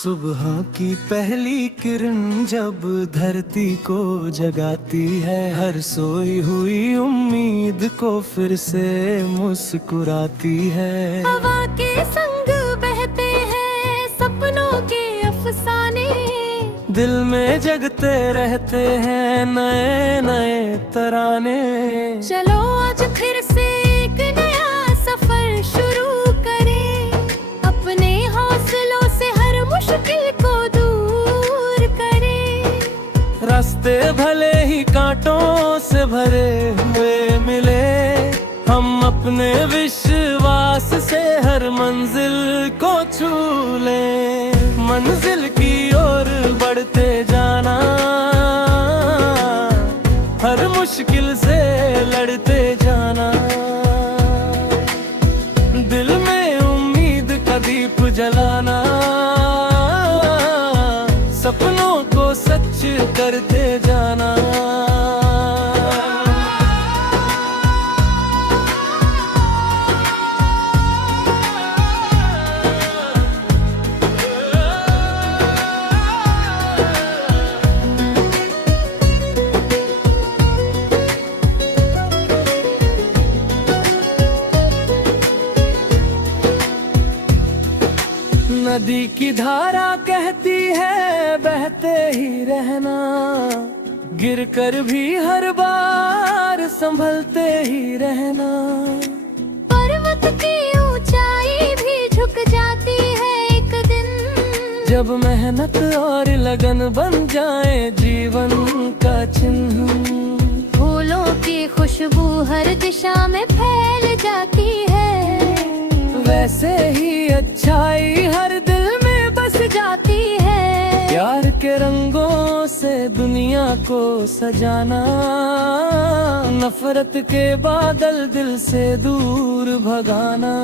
सुबह की पहली किरण जब धरती को जगाती है, हर सोई हुई उम्मीद को फिर से मुस्कुराती है। हवा के संग बहते हैं सपनों के अफसाने, दिल में जगते रहते हैं नए नए तराने। चलो आज फिर से एक नया सफर शुरू करें, अपने हौसलों से हर मुश्किल को दूर करें। रास्ते भले ही कांटों से भरे हुए मिले, हम अपने विश्वास से हर मंजिल को छू लें। मंजिल की ओर बढ़ते जाना, हर मुश्किल से लड़ते जाना। दिल में उम्मीद का दीप जलाना, सपनों को सच करते जाना। नदी की धारा कहती है बहते ही रहना, गिर कर भी हर बार संभलते ही रहना। पर्वत की ऊंचाई भी झुक जाती है एक दिन, जब मेहनत और लगन बन जाए जीवन का चिन्ह। फूलों की खुशबू हर दिशा में फैल जाती है, वैसे ही अच्छाई हर दिल में बस जाती है। प्यार के रंगों से दुनिया को सजाना, नफरत के बादल दिल से दूर भगाना।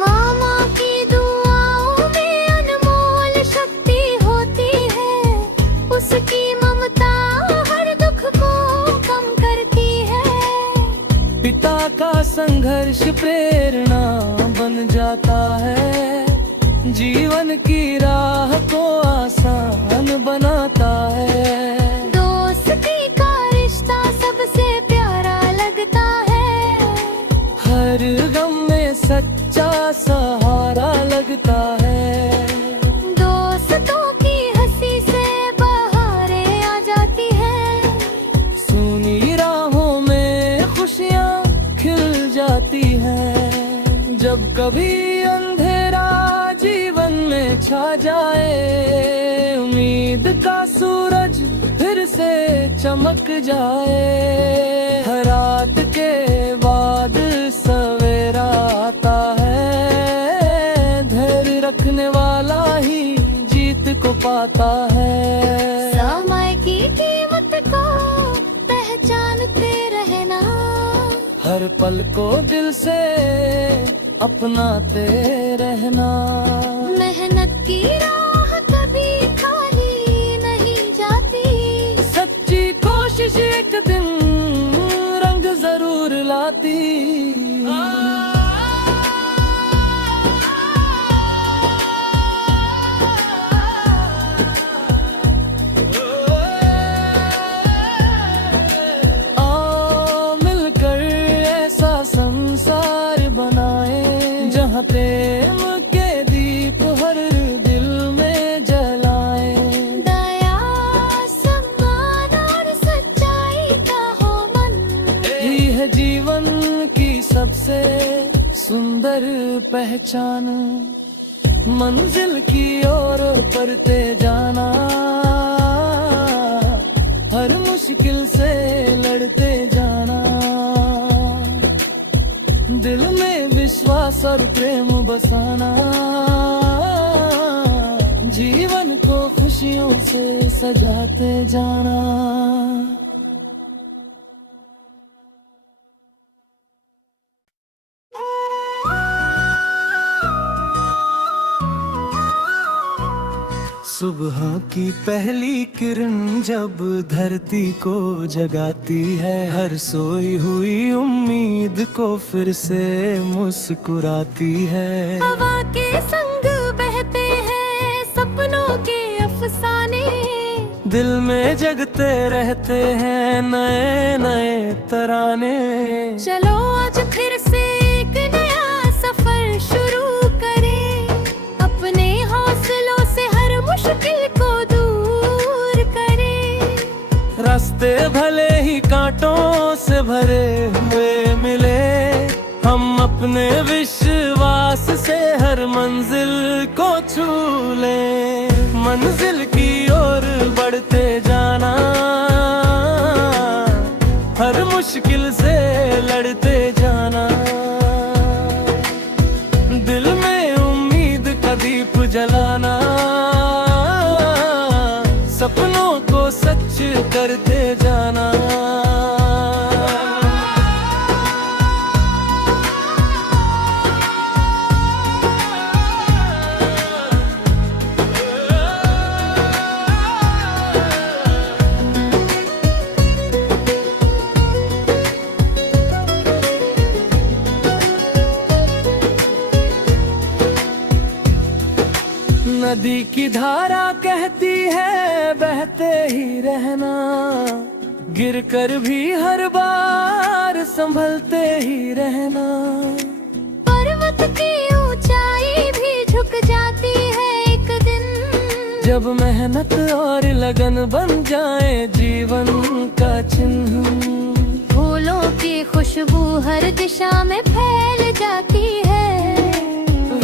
मामा की दुआओं में अनमोल शक्ति होती है, उसकी ममता हर दुख को कम करती है। पिता का संघर्ष प्रेरणा बन जाता है, जीवन की राह को आसान बनाता है। दोस्ती का रिश्ता सबसे प्यारा लगता है, हर गम में सच्चा सहारा लगता है। दोस्तों की हंसी से बहारें आ जाती है, सुनी राहों में खुशियाँ खिल जाती हैं। जब कभी अंधेरा जीवन में छा जाए, उम्मीद का सूरज फिर से चमक जाए। हर रात के बाद सवेरा आता है, धैर्य रखने वाला ही जीत को पाता है। समय की कीमत को पहचानते रहना, हर पल को दिल से अपनाते रहना। मेहनत की राह कभी खाली नहीं जाती, सच्ची कोशिश एक दिन रंग जरूर लाती। मिलकर ऐसा संसार बनाए, जहाँ प्रेम के दीप हर दिल में जलाए। दया सम्मान और सच्चाई का हो मन, यही है जीवन की सबसे सुंदर पहचान। मंजिल की ओर बढ़ते जाना, हर मुश्किल से लड़ते जाना। दिल में विश्वास और प्रेम बसाना, जीवन को खुशियों से सजाते जाना। सुबह की पहली किरण जब धरती को जगाती है, हर सोई हुई उम्मीद को फिर से मुस्कुराती है। हवा के संग बहते दिल में जगते रहते हैं नए नए तराने। चलो आज फिर से एक नया सफर शुरू करें, अपने हौसलों से हर मुश्किल को दूर करें। रास्ते भले ही कांटों से भरे हुए मिले, हम अपने विश्वास से हर मंजिल को छू लें। मंजिल की ओर बढ़ते जाना, हर मुश्किल से लड़ते जाना। दिल में उम्मीद का दीप जलाना, सपनों को सच करते जाना। नदी की धारा कहती है बहते ही रहना, गिर कर भी हर बार संभलते ही रहना। पर्वत की ऊंचाई भी झुक जाती है एक दिन, जब मेहनत और लगन बन जाए जीवन का चिन्ह। फूलों की खुशबू हर दिशा में फैल जाती है,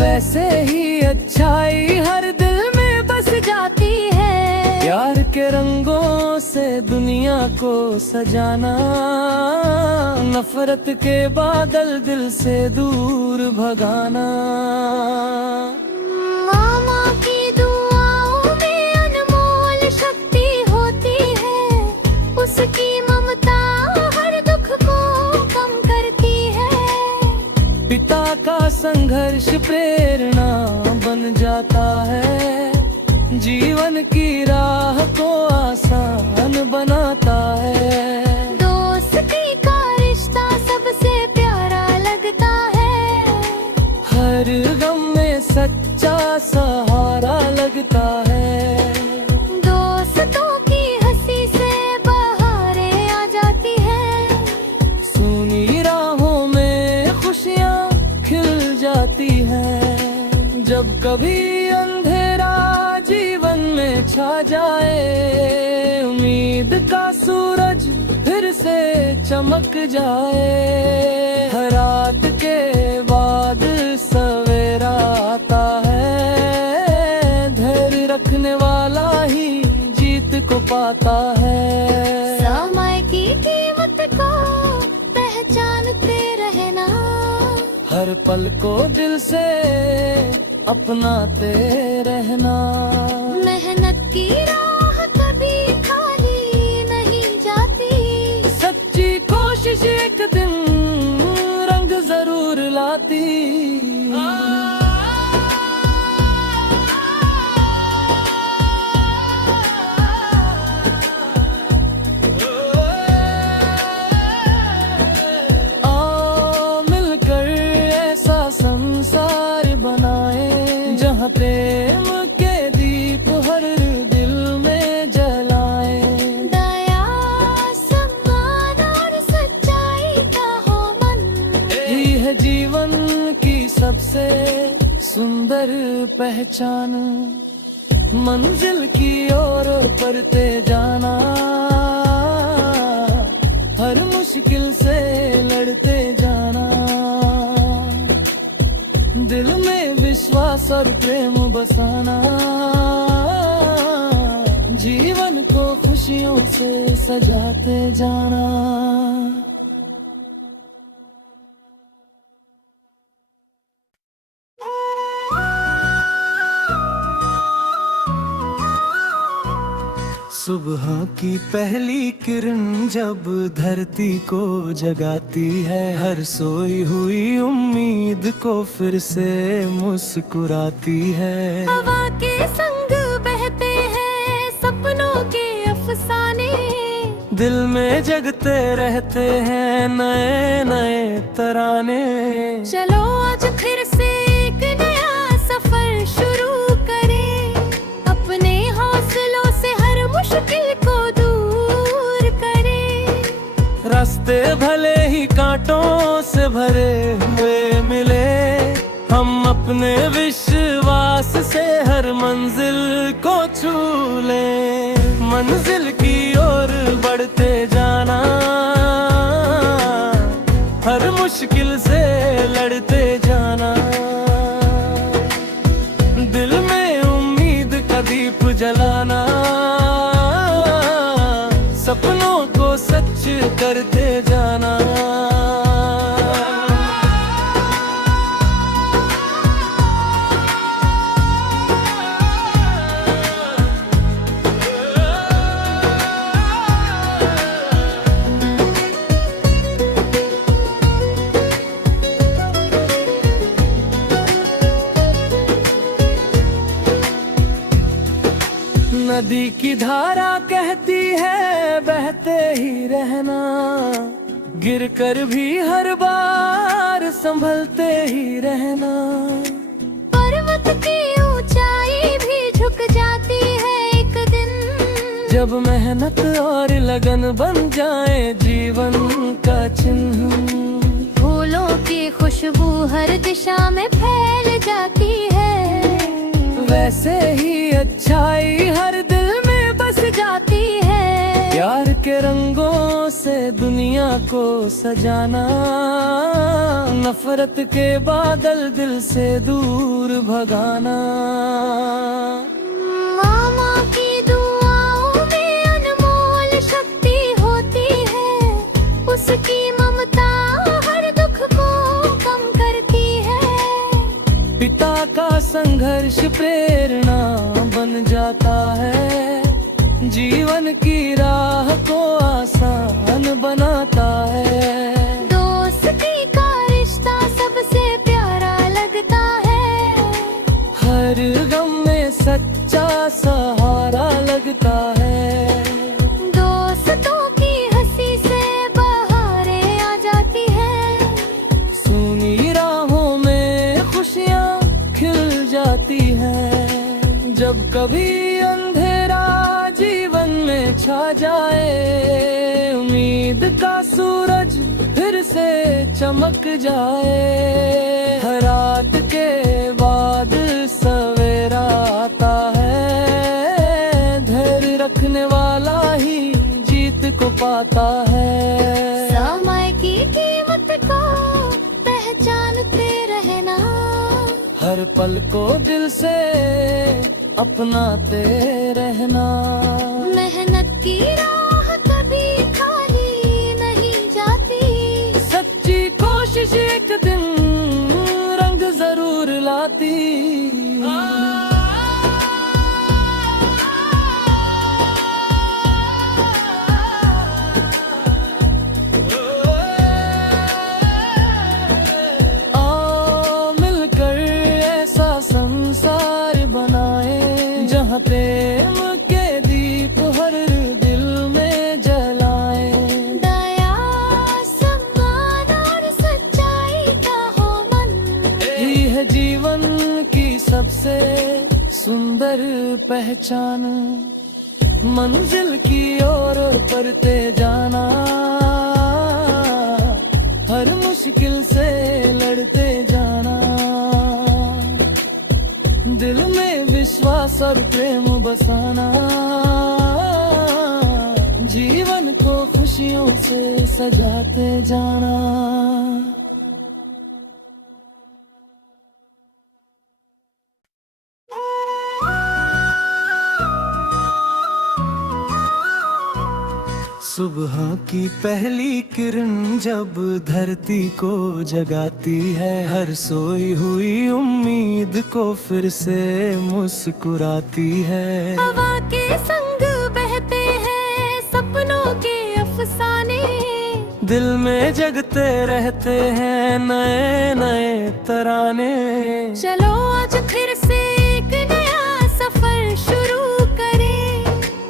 वैसे ही अच्छाई हर दिल में बस जाती है। प्यार के रंगों से दुनिया को सजाना, नफरत के बादल दिल से दूर भगाना। मामा की दुआओं में अनमोल शक्ति होती है, उसकी ममता हर दुख को कम करती है। पिता का संघर्ष प्रेरणा बन जाता है, जीवन की राह को आसान बनाता है। दोस्ती का रिश्ता सबसे प्यारा लगता है, हर गम में सच्चा सहारा लगता है। दोस्तों की हंसी से बहारें आ जाती है, सुनी राहों में खुशियाँ खिल जाती हैं। जब कभी अंधेरा जीवन में छा जाए, उम्मीद का सूरज फिर से चमक जाए। हर रात के बाद सवेरा आता है, धैर्य रखने वाला ही जीत को पाता है। समय की कीमत को पहचानते रहना, हर पल को दिल से अपनाते रहना। मेहनत की राह कभी खाली नहीं जाती, सच्ची कोशिश एक दिन रंग जरूर लाती। जहाँ प्रेम के दीप हर दिल में जलाए। दया सम्मान और सच्चाई का हो मन, यही है जीवन की सबसे सुंदर पहचान। मंजिल की ओर बढ़ते जाना, हर मुश्किल से लड़ते जाना। दिल में विश्वास और प्रेम बसाना, जीवन को खुशियों से सजाते जाना। सुबह की पहली किरण जब धरती को जगाती है, हर सोई हुई उम्मीद को फिर से मुस्कुराती है। हवा के संग बहते हैं सपनों के अफसाने, दिल में जगते रहते हैं नए नए तराने। चलो आज फिर से एक नया सफर शुरू करें, अपने हौसलों से हर मुश्किल भले ही कांटों से भरे हुए मिले, हम अपने विश्वास से हर मंजिल को छू लें। मंजिल की ओर बढ़ते जाना, हर मुश्किल से लड़ते जाना, दिल में उम्मीद का दीप जलाना, सपनों को सच करते जाना। नदी की धारा कहती है बहते ही रहना, गिर कर भी हर बार संभलते ही रहना। पर्वत की ऊंचाई भी झुक जाती है एक दिन, जब मेहनत और लगन बन जाए जीवन का चिन्ह। फूलों की खुशबू हर दिशा में फैल जाती है, वैसे ही अच्छाई हर दिल में बस जाती है। प्यार के रंगों से दुनिया को सजाना, नफरत के बादल दिल से दूर भगाना। मामा की दुआओं में अनमोल शक्ति होती है, उसकी ममता हर दुख को कम करती है। पिता का संघर्ष प्रेरणा बन जाता है, जीवन की राह को आसान बनाता है। दोस्ती का रिश्ता सबसे प्यारा लगता है, हर गम में सच्चा सहारा लगता है। दोस्तों की हंसी से बहारें आ जाती है, सुनी राहों में खुशियाँ खिल जाती हैं। जब कभी अंधेरा जीवन में छा जाए, उम्मीद का सूरज फिर से चमक जाए। हर रात के बाद सवेरा आता है, धैर्य रखने वाला ही जीत को पाता है। समय की कीमत को पहचानते रहना, हर पल को दिल से अपनाते रहना। मेहनत की राह कभी खाली नहीं जाती, सच्ची कोशिश एक दिन रंग जरूर लाती। आओ मिलकर ऐसा संसार बनाए, जहाँ प्रेम के दीप हर दिल में जलाए। दया सम्मान और सच्चाई का हो मन, यही है जीवन की सबसे सुंदर पहचान। मंजिल की ओर बढ़ते जाना, हर मुश्किल से लड़ते जाना, दिल में विश्वास और प्रेम बसाना, जीवन को खुशियों से सजाते जाना। सुबह की पहली किरण जब धरती को जगाती है, हर सोई हुई उम्मीद को फिर से मुस्कुराती है। हवा के संग बहते हैं सपनों के अफसाने, दिल में जगते रहते हैं नए नए तराने। चलो आज फिर से एक नया सफर शुरू करें,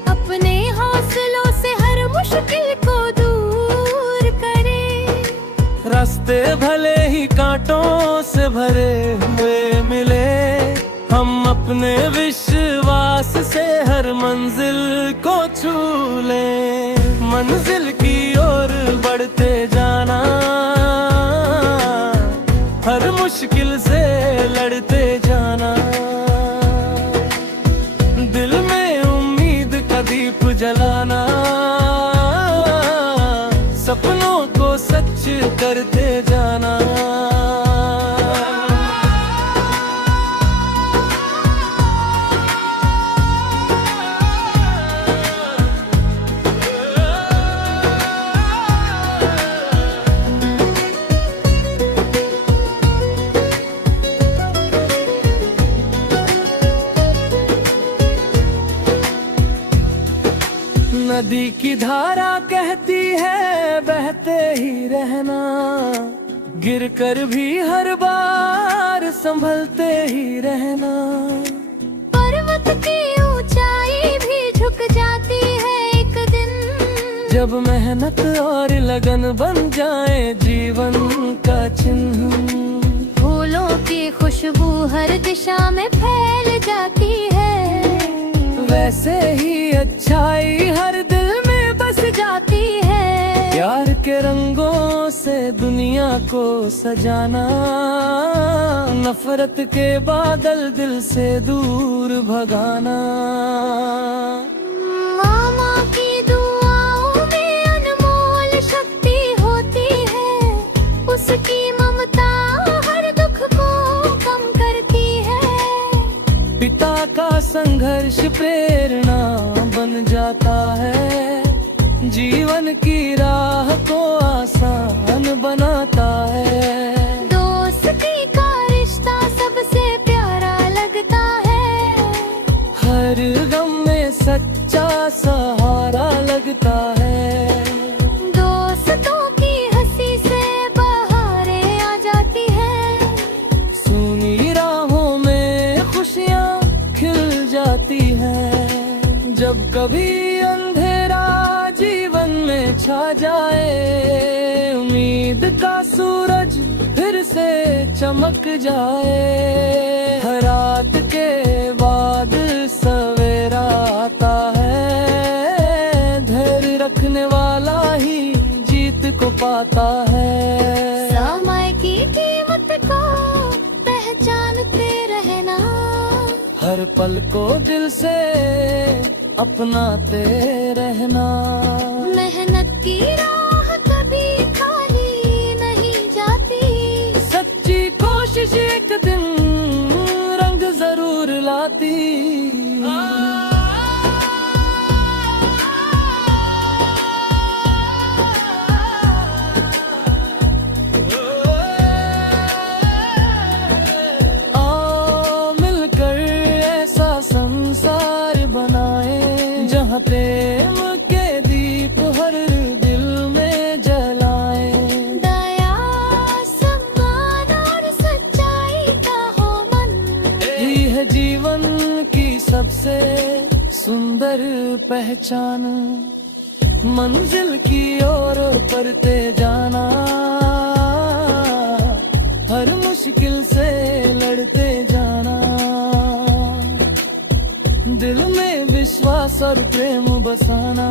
अपने हौसलों से हर मुश्किल को दूर करें। रास्ते भले ही कांटों से भरे हुए मिले, हम अपने विश्वास से हर मंजिल को छू लें। मंजिल की ओर बढ़ते जाना, हर मुश्किल से लड़ते जाना। दिल में उम्मीद का दीप जलाना, सपनों को सच करते जाना। नदी की धारा कहती है बहते ही रहना, गिर कर भी हर बार संभलते ही रहना। पर्वत की ऊंचाई भी झुक जाती है एक दिन, जब मेहनत और लगन बन जाए जीवन का चिन्ह। फूलों की खुशबू हर दिशा में फैल जाती है, वैसे ही अच्छाई हर दिल में बस जाती है। प्यार के रंगों से दुनिया को सजाना, नफरत के बादल दिल से दूर भगाना। मामा की दुआओं में अनमोल शक्ति होती है, उसकी ममता हर दुख को कम करती है। पिता का संघर्ष प्रेरणा बन जाता है, जीवन की राह को आसान बनाता है। दोस्ती का रिश्ता सबसे प्यारा लगता है, हर गम में सच्चा सहारा लगता है। दोस्तों की हंसी से बहारें आ जाती है, सुनी राहों में खुशियाँ खिल जाती हैं। जब कभी अंधेरा जीवन में छा जाए, उम्मीद का सूरज फिर से चमक जाए। हर रात के बाद सवेरा आता है, धैर्य रखने वाला ही जीत को पाता है। समय की कीमत को पहचानते रहना, हर पल को दिल से अपनाते रहना। मेहनत की राह कभी खाली नहीं जाती, सच्ची कोशिश एक दिन रंग जरूर लाती। आओ मिलकर ऐसा संसार बनाए, जहाँ प्रेम के दीप हर दिल में जलाए। दया सम्मान और सच्चाई का हो मन, यही है जीवन की सबसे सुंदर पहचान। मंजिल की ओर बढ़ते जाना, हर मुश्किल से लड़ते जाना। दिल में विश्वास और प्रेम बसाना,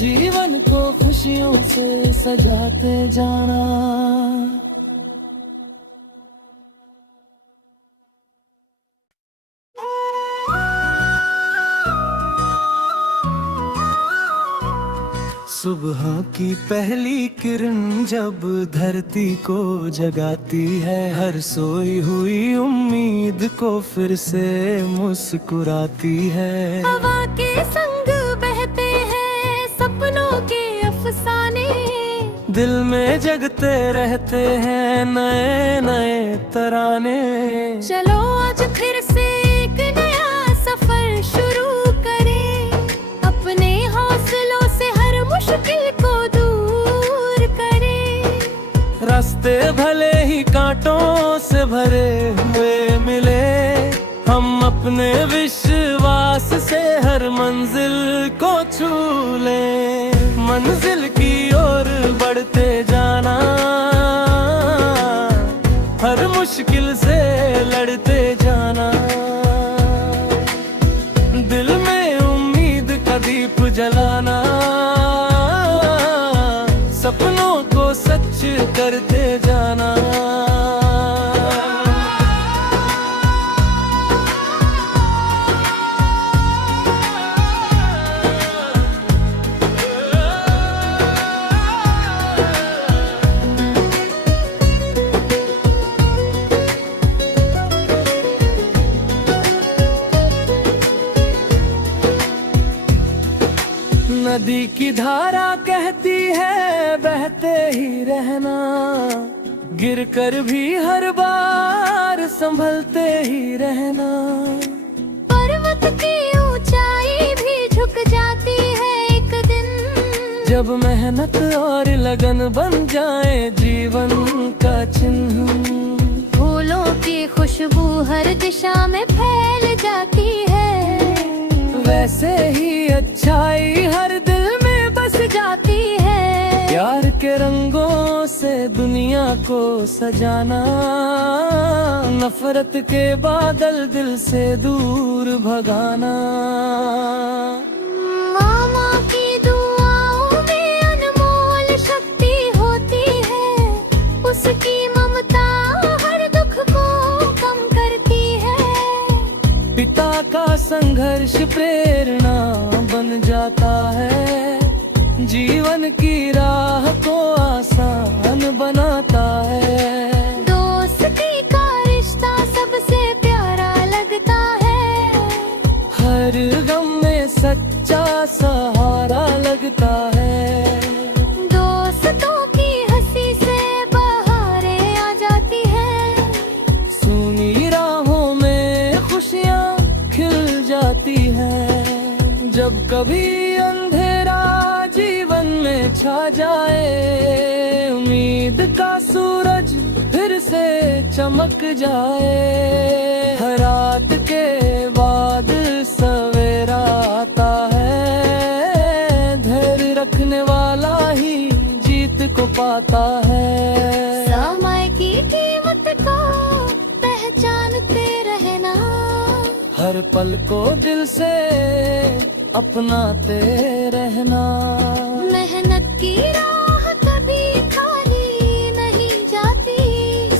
जीवन को खुशियों से सजाते जाना। सुबह की पहली किरण जब धरती को जगाती है, हर सोई हुई उम्मीद को फिर से मुस्कुराती है। हवा के संग बहते हैं सपनों के अफसाने, दिल में जगते रहते हैं नए नए तराने। चलो आज फिर से एक नया सफर शुरू करें, अपने हौसलों से हर मुश्किल को दूर करें। रास्ते भले ही कांटों से भरे हुए मिले, हम अपने विश्वास से हर मंजिल को छू लें। मंजिल की ओर बढ़ते जाना, हर मुश्किल से लड़ते जाना। दिल में उम्मीद का दीप जलाना, करते जाना। नदी की धारा कहती है बहते ही रहना, गिर कर भी हर बार संभलते ही रहना। पर्वत की ऊंचाई भी झुक जाती है एक दिन, जब मेहनत और लगन बन जाए जीवन का चिन्ह। फूलों की खुशबू हर दिशा में फैल जाती है, वैसे ही अच्छाई हर दिल में बस जाती है। प्यार के रंगों से दुनिया को सजाना, नफरत के बादल दिल से दूर भगाना। मामा की दुआओं में अनमोल शक्ति होती है, उसकी ममता हर दुख को कम करती है। पिता का संघर्ष प्रेरणा बन जाता है, जीवन की राह को आसान बनाता है। दोस्ती का रिश्ता सबसे प्यारा लगता है, हर गम में सच्चा सहारा लगता है। दोस्तों की हंसी से बहारें आ जाती है, सुनी राहों में खुशियाँ खिल जाती हैं। जब कभी अंधेरा जीवन में छा जाए, उम्मीद का सूरज फिर से चमक जाए। हर रात के बाद सवेरा आता है, धैर्य रखने वाला ही जीत को पाता है। समय की कीमत को पहचानते रहना, हर पल को दिल से अपनाते रहना। मेहनत की राह कभी खाली नहीं जाती,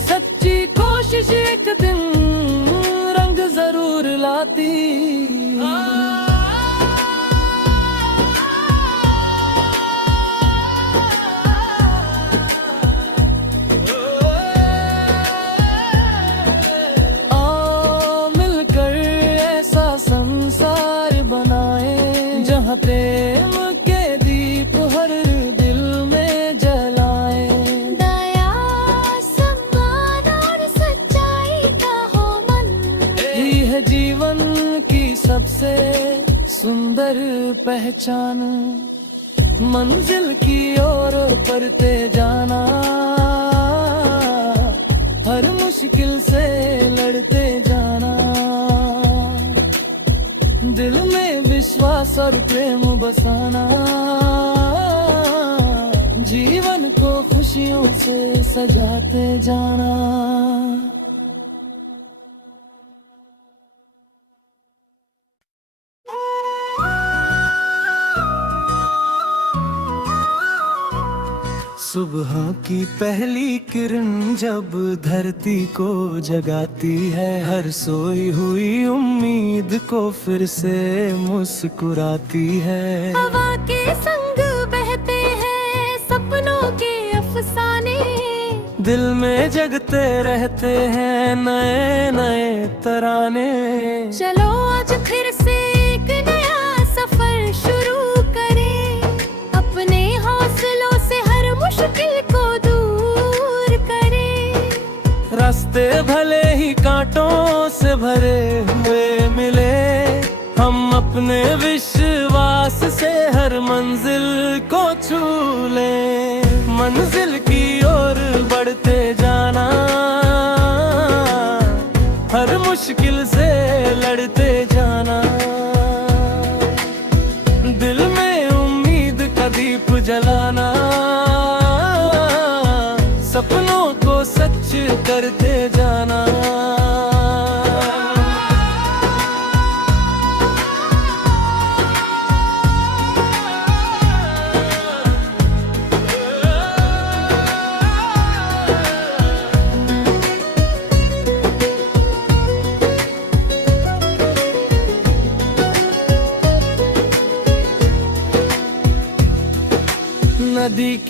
सच्ची कोशिश एक दिन रंग जरूर लाती। आओ मिलकर ऐसा संसार बनाए, जहाँ प्रेम के दीप हर दिल में जलाए। दया सम्मान और सच्चाई का हो मन, यही है जीवन की सबसे सुंदर पहचान। मंजिल की ओर बढ़ते जाना, हर मुश्किल से लड़ते जाना। दिल में विश्वास और प्रेम बसाना, जीवन को खुशियों से सजाते जाना। सुबह की पहली किरण जब धरती को जगाती है, हर सोई हुई उम्मीद को फिर से मुस्कुराती है। हवा के संग बहते हैं सपनों के अफसाने, दिल में जगते रहते हैं नए नए तराने। चलो आज फिर से एक नया सफर शुरू करें, अपने हौसलों से हर मुश्किल को दूर करें। रास्ते भले ही कांटों से भरे हुए मिले, हम अपने विश्वास से हर मंजिल को छू लें। मंजिल की ओर बढ़ते जाना, हर मुश्किल से लड़ते जाना। दिल में उम्मीद का दीप जलाना, सपनों को सच करते जाना।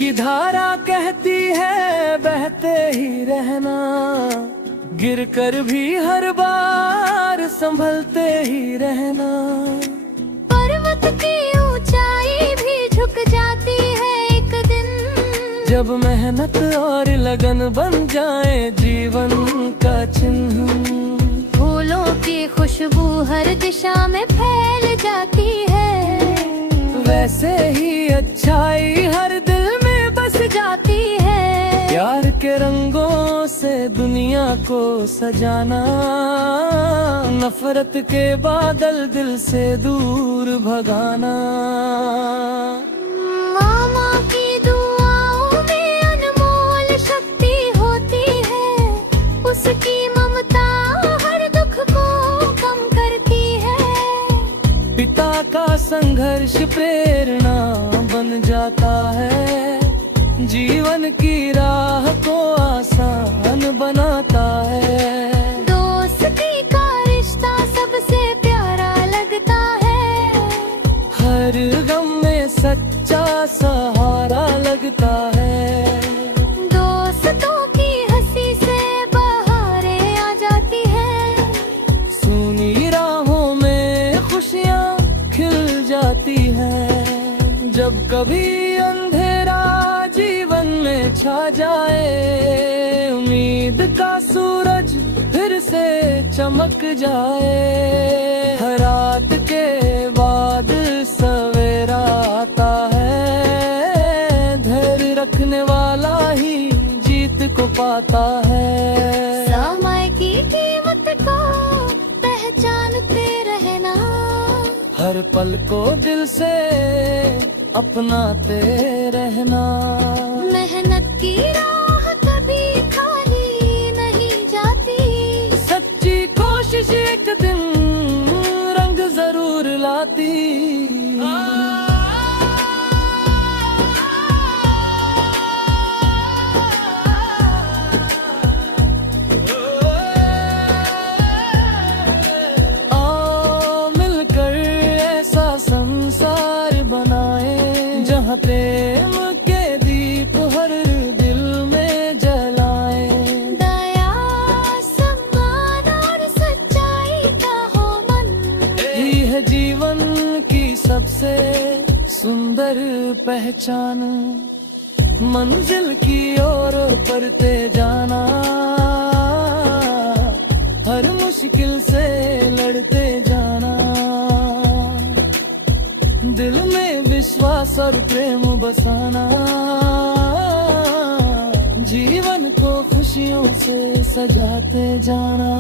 की धारा कहती है बहते ही रहना, गिर कर भी हर बार संभलते ही रहना। पर्वत की ऊंचाई भी झुक जाती है एक दिन, जब मेहनत और लगन बन जाए जीवन का चिन्ह। फूलों की खुशबू हर दिशा में फैल जाती है, वैसे ही अच्छाई हर दिल में बस जाती है। प्यार के रंगों से दुनिया को सजाना, नफरत के बादल दिल से दूर भगाना। मामा की दुआओं में अनमोल शक्ति होती है, उसकी ममता हर दुख को कम करती है। पिता का संघर्ष प्रेरणा बन जाता है, जीवन की राह को आसान बनाता है। दोस्ती का रिश्ता सबसे प्यारा लगता है, हर गम में सच्चा सहारा लगता है। दोस्तों की हंसी से बहारें आ जाती है, सुनी राहों में खुशियाँ खिल जाती हैं। जब कभी अंधेरा जीवन में छा जाए, उम्मीद का सूरज फिर से चमक जाए। हर रात के बाद सवेरा आता है, धैर्य रखने वाला ही जीत को पाता है। समय की कीमत को पहचानते रहना, हर पल को दिल से अपनाते रहना। मेहनत की राह कभी खाली नहीं जाती, सच्ची कोशिश एक दिन रंग जरूर लाती। आओ मिलकर ऐसा संसार बनाए, जहाँ प्रेम के दीप हर दिल में जलाए। दया सम्मान और सच्चाई का हो मन, यही है जीवन की सबसे सुंदर पहचान। मंजिल की ओर बढ़ते जाना, हर मुश्किल से लड़ते जाना। दिल में विश्वास और प्रेम बसाना, जीवन को खुशियों से सजाते जाना।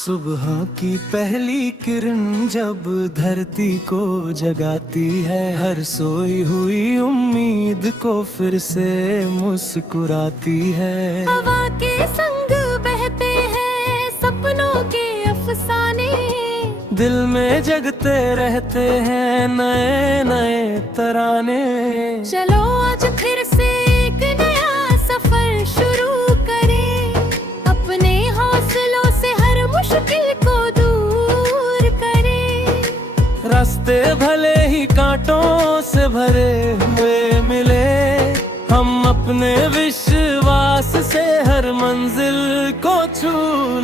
सुबह की पहली किरण जब धरती को जगाती है, हर सोई हुई उम्मीद को फिर से मुस्कुराती है। हवा के संग बहते हैं सपनों के अफसाने, दिल में जगते रहते हैं नए नए तराने। चलो आज फिर से एक नया सफर शुरू करें, अपने हौसलों से हर मुश्किल को दूर करें। रास्ते भले ही कांटों से भरे हुए मिले, हम अपने विश्वास से हर मंजिल को छू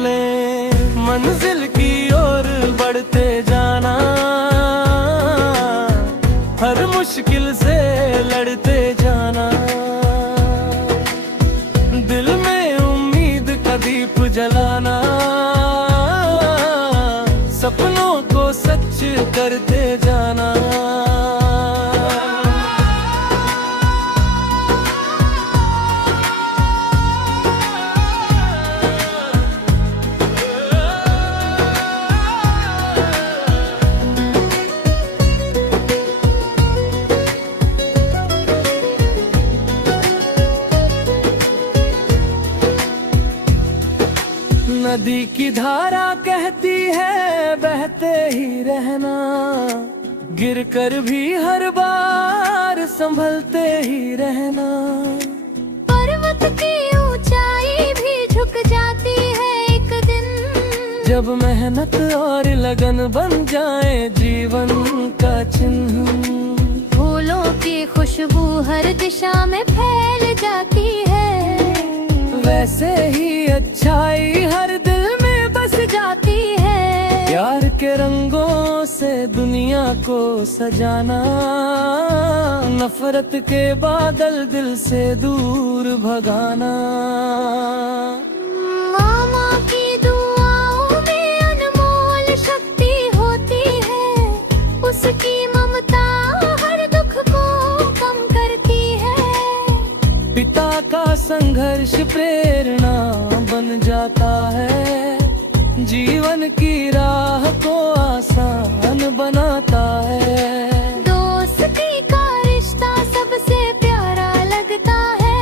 लें। मंजिल की ओर बढ़ते जाना, हर मुश्किल से लड़ते जाना। दिल में उम्मीद का दीप जलाना, सपनों को सच करते जाना। नदी की धारा कहती है बहते ही रहना, गिर कर भी हर बार संभलते ही रहना। पर्वत की ऊंचाई भी झुक झुक जाती है एक दिन। जब मेहनत और लगन बन जाए जीवन का चिन्ह, फूलों की खुशबू हर दिशा में फैल जाती है। वैसे ही अच्छाई हर दिल में बस जाती है। प्यार के रंगों से दुनिया को सजाना, नफरत के बादल दिल से दूर भगाना। मामा की दुआओं में अनमोल शक्ति होती है, उसकी ममता हर दुख को कम करती है। पिता का संघर्ष प्रेरणा बन जाता है, जीवन की राह को आसान बनाता है। दोस्ती का रिश्ता सबसे प्यारा लगता है,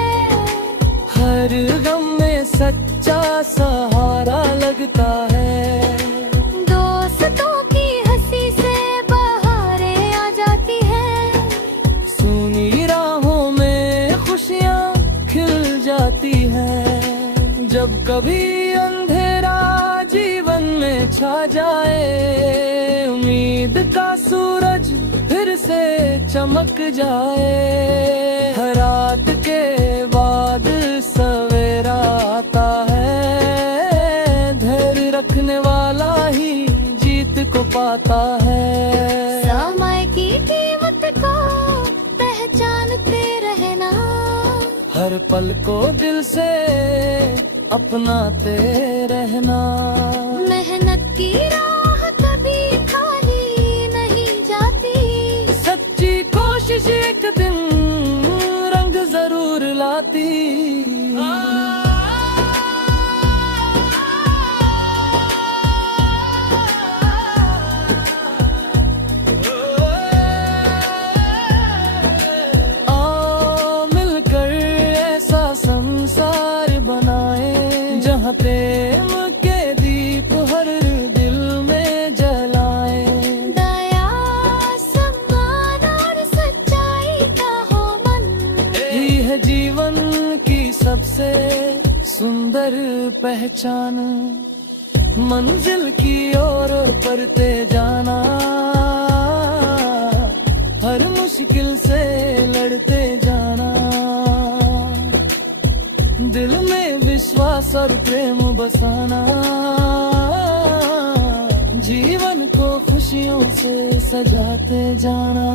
हर गम में सच्चा सहारा लगता है। दोस्तों की हंसी से बहारें आ जाती है, सुनी राहों में खुशियाँ खिल जाती हैं। जब कभी अंधेरा जीवन में छा जाए, उम्मीद का सूरज फिर से चमक जाए। हर रात के बाद सवेरा आता है, धैर्य रखने वाला ही जीत को पाता है। समय की कीमत को पहचानते रहना, हर पल को दिल से अपनाते रहना। मेहनत की राह कभी खाली नहीं जाती, सच्ची कोशिश एक दिन रंग जरूर लाती। आओ मिलकर ऐसा संसार बनाए, जहाँ प्रेम के दीप हर दिल में जलाए। दया सम्मान और सच्चाई का हो मन, यही है जीवन की सबसे सुंदर पहचान। मंजिल की ओर बढ़ते जाना, हर मुश्किल से लड़ते जाना। दिल में विश्वास और प्रेम बसाना, जीवन को खुशियों से सजाते जाना।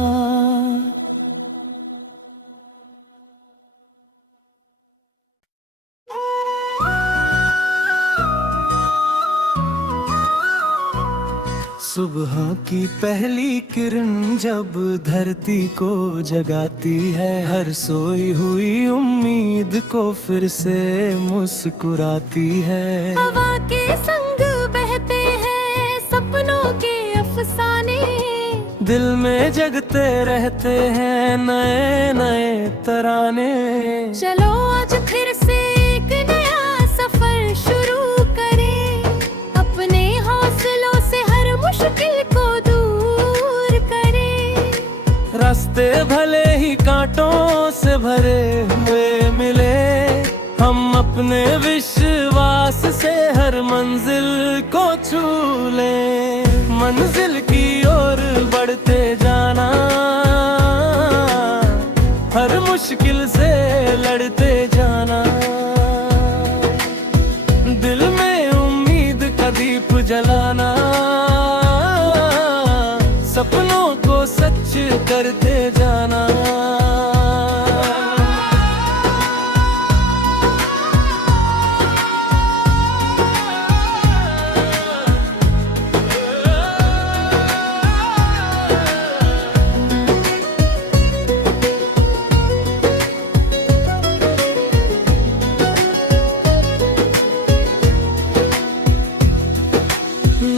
सुबह की पहली किरण जब धरती को जगाती है, हर सोई हुई उम्मीद को फिर से मुस्कुराती है। हवा के संग बहते हैं सपनों के अफसाने, दिल में जगते रहते हैं नए नए तराने। चलो आज फिर से एक नया सफर शुरू करें, अपने हौसलों से हर मुश्किल को दूर करें। रास्ते भले ही कांटों से भरे हुए मिले, हम अपने विश्वास से हर मंजिल को छू लें। मंजिल की ओर बढ़ते जाना, हर मुश्किल से लड़ते जाना। दिल में उम्मीद का दीप जलाना, सपनों को सच करते जाना।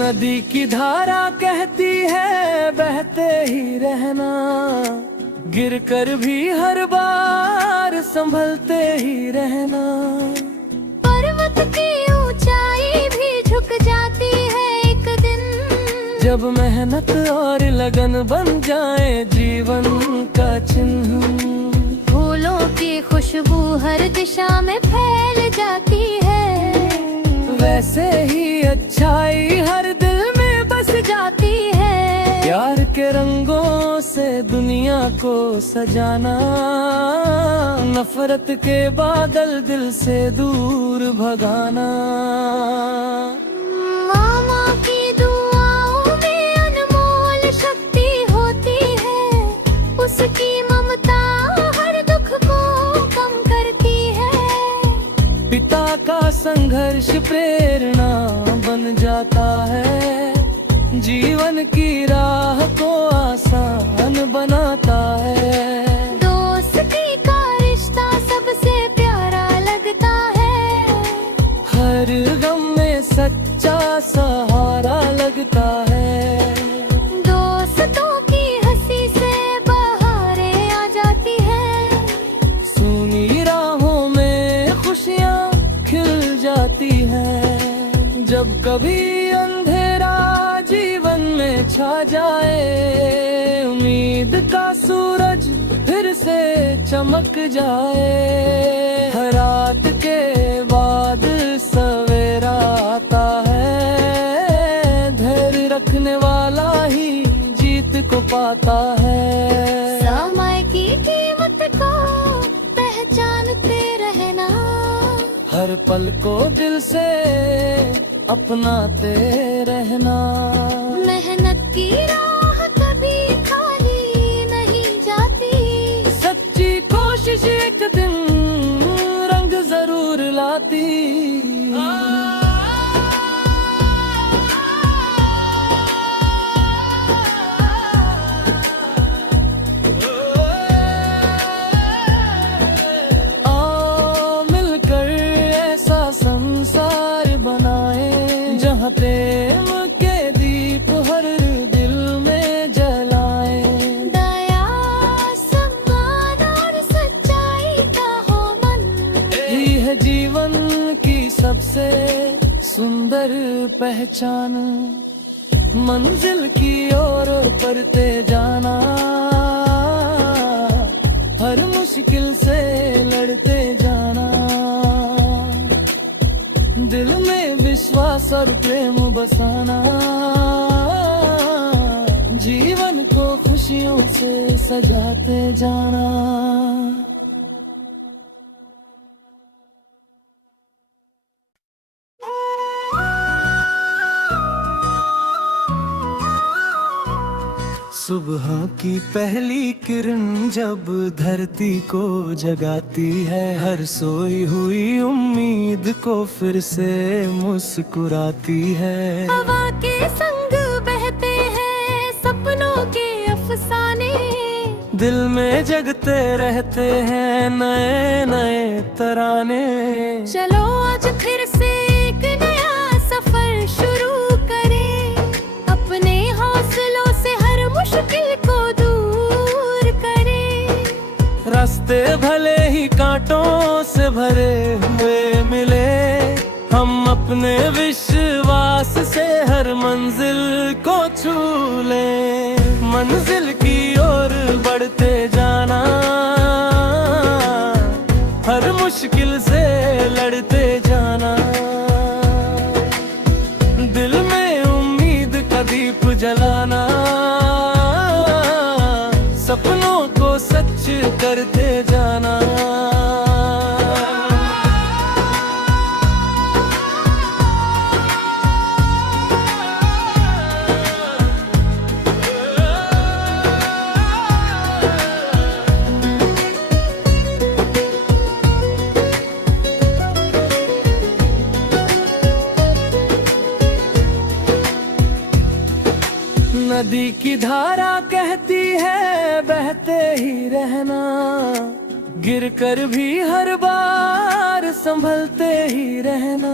नदी की धारा कहती है बहते ही रहना, गिर कर भी हर बार संभलते ही रहना। पर्वत की ऊंचाई भी झुक जाती है एक दिन, जब मेहनत और लगन बन जाए जीवन का चिन्ह। फूलों की खुशबू हर दिशा में फैल जाती है, वैसे ही अच्छाई हर दिल में बस जाती है। प्यार के रंगों से दुनिया को सजाना, नफरत के बादल दिल से दूर भगाना। मामा की दुआओं में अनमोल शक्ति होती है, उसकी ममता हर दुख को कम करती है। पिता का संघर्ष प्रेरणा बन जाता है, जीवन की राह को आसान बनाता है। दोस्ती का रिश्ता सबसे प्यारा लगता है, हर गम में सच्चा सहारा लगता है। दोस्तों की हंसी से बहारें आ जाती है, सुनी राहों में खुशियाँ खिल जाती हैं। जब कभी अंधेरा जीवन में छा जाए, उम्मीद का सूरज फिर से चमक जाए। हर रात के बाद सवेरा आता है, धैर्य रखने वाला ही जीत को पाता है। समय की कीमत को पहचानते रहना, हर पल को दिल से अपनाते रहना। मेहनत की राह कभी खाली नहीं जाती, सच्ची कोशिश एक दिन रंग जरूर लाती। आओ मिलकर ऐसा संसार बनाए, जहाँ प्रेम के दीप हर दिल में जलाए। दया सम्मान और सच्चाई का हो मन, यही है जीवन की सबसे सुंदर पहचान। मंजिल की ओर बढ़ते जाना, हर मुश्किल से लड़ते जाना। दिल में विश्वास और प्रेम बसाना, जीवन को खुशियों से सजाते जाना। सुबह की पहली किरण जब धरती को जगाती है, हर सोई हुई उम्मीद को फिर से मुस्कुराती है। हवा के संग बहते हैं सपनों के अफसाने, दिल में जगते रहते हैं नए नए तराने। चलो आज फिर से एक नया सफर शुरू करें, अपने हौसलों से हर मुश्किल को दूर करें। रास्ते भले ही कांटों से भरे हुए मिले, हम अपने विश्वास से हर मंजिल को छू लें। मंजिल की ओर बढ़ते जाना, हर मुश्किल से लड़ते जाना। दिल में उम्मीद का दीप जलाना, सपनों को सच करते जाना। नदी की धारा कहती है बहते ही रहना, गिर कर भी हर बार संभलते ही रहना।